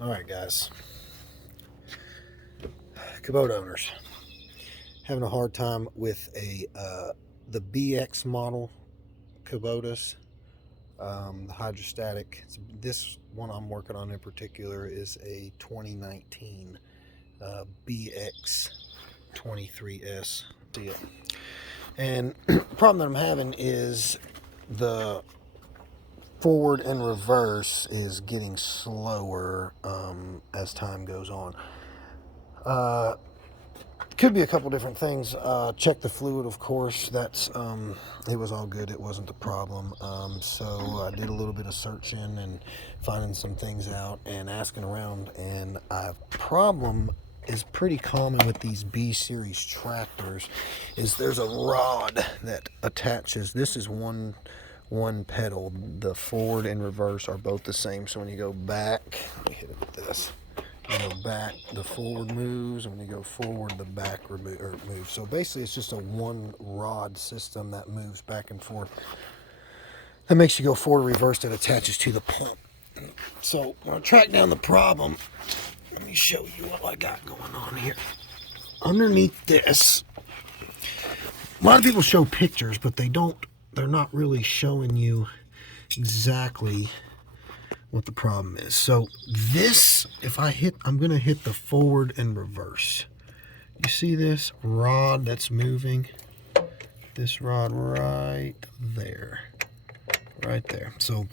Alright guys, Kubota owners having a hard time with the BX model Kubotas, the hydrostatic. This one I'm working on in particular is a 2019 BX 23S. See it. And the problem that I'm having is the forward and reverse is getting slower as time goes on. Could be a couple different things. Check the fluid, of course. That's it was all good. It wasn't the problem. So I did a little bit of searching and finding some things out and asking around. And a problem is pretty common with these B series tractors is there's a rod that attaches. This is one pedal. The forward and reverse are both the same. So when you go back, let me hit it with this. You go back, the forward moves, and when you go forward, the back moves. So basically, it's just a one rod system that moves back and forth. That makes you go forward, reverse, that attaches to the pump. So when I track down the problem, let me show you what I got going on here. Underneath this, a lot of people show pictures, but they're not really showing you exactly what the problem is. So this, if I hit, I'm going to hit the forward and reverse. You see this rod that's moving? This rod right there. Right there. So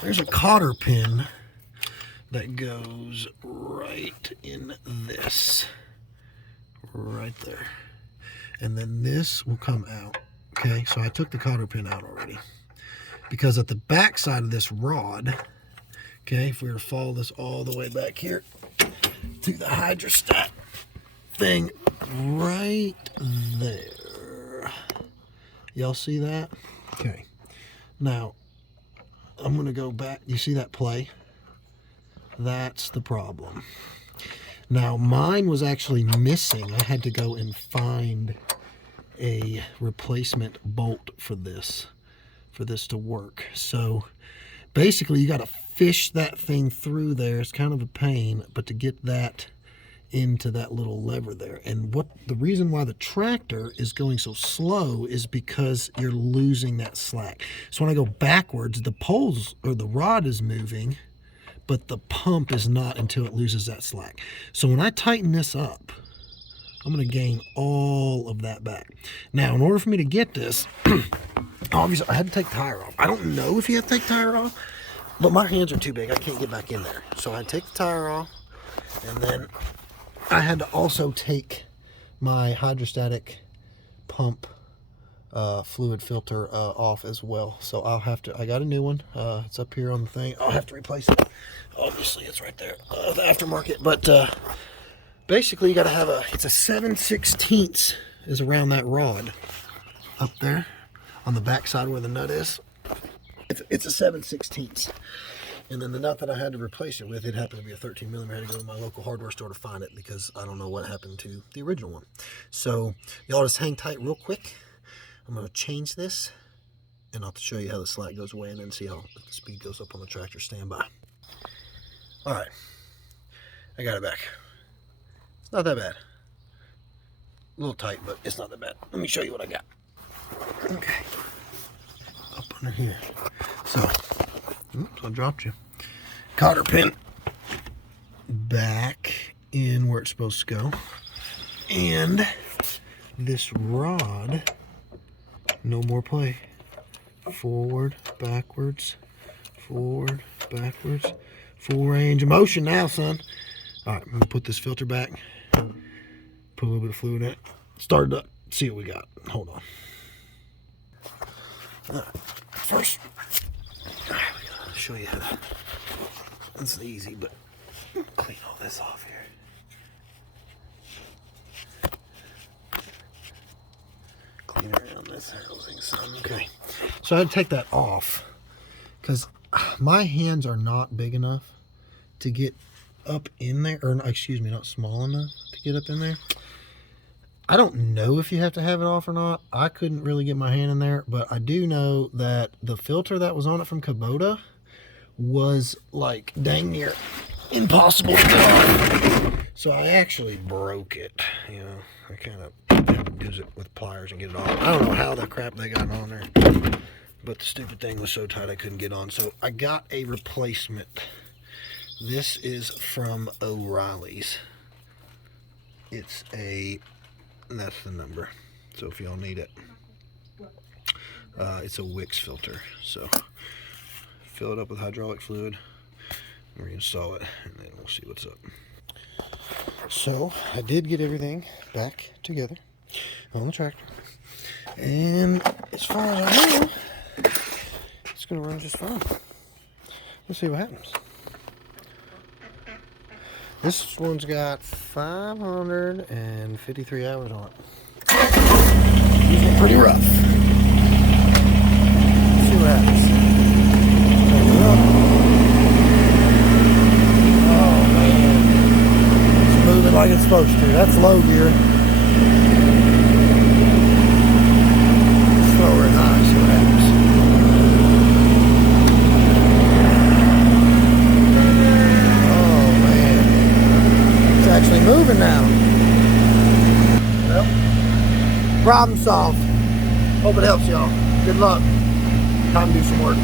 there's a cotter pin that goes right in this. Right there. And then this will come out. Okay, so I took the cotter pin out already. Because at the back side of this rod, okay, if we were to follow this all the way back here to the hydrostat thing right there. Y'all see that? Okay. Now, I'm going to go back. You see that play? That's the problem. Now, mine was actually missing. I had to go and find a replacement bolt for this to work. So basically, you got to fish that thing through there. It's kind of a pain, but to get that into that little lever there. And the reason why the tractor is going so slow is because you're losing that slack. So when I go backwards, the poles or the rod is moving, but the pump is not until it loses that slack. So when I tighten this up, I'm going to gain all of that back. Now, in order for me to get this, obviously I had to take the tire off. I don't know if you have to take the tire off, but my hands are too big. I can't get back in there. So I take the tire off, and then I had to also take my hydrostatic pump fluid filter off as well. So I got a new one. It's up here on the thing. I'll have to replace it. Obviously, it's right there, the aftermarket. But basically, you got to have it's a 7/16 is around that rod up there on the back side where the nut is. It's a 7/16. And then the nut that I had to replace it with, it happened to be a 13 millimeter. I had to go to my local hardware store to find it because I don't know what happened to the original one. So y'all just hang tight real quick. I'm going to change this, and I'll show you how the slack goes away and then see how the speed goes up on the tractor. Stand by. All right. I got it back. It's not that bad. A little tight, but it's not that bad. Let me show you what I got. Okay. Up under here. So, oops, I dropped you. Cotter pin back in where it's supposed to go. And this rod, no more play. Forward, backwards, forward, backwards. Full range of motion now, son. All right, I'm going to put this filter back. Put a little bit of fluid in it. Start it up. See what we got. Hold on. First, we gotta show you how to. It's easy, but clean all this off here. Clean around this housing, son. Okay. So I had to take that off because my hands are not big enough to get up in there, or excuse me, not small enough to get up in there. I don't know if you have to have it off or not. I couldn't really get my hand in there, but I do know that the filter that was on it from Kubota was like dang near impossible to get off. So I actually broke it, you know. I kind of had to use it with pliers and get it off. I don't know how the crap they got on there, but the stupid thing was so tight I couldn't get on. So I got a replacement. This is from O'Reilly's. It's that's the number. So if y'all need it, it's a Wix filter. So fill it up with hydraulic fluid, reinstall it, and then we'll see what's up. So I did get everything back together on the tractor, and as far as I know, it's gonna run just fine. Let's see what happens. This one's got 553 hours on it. Using it pretty rough. Let's see what happens. Oh man, it's moving like it's supposed to. That's low gear. Slower and high. See what happens. Actually moving now. Well, problem solved. Hope it helps y'all. Good luck. Time to do some work.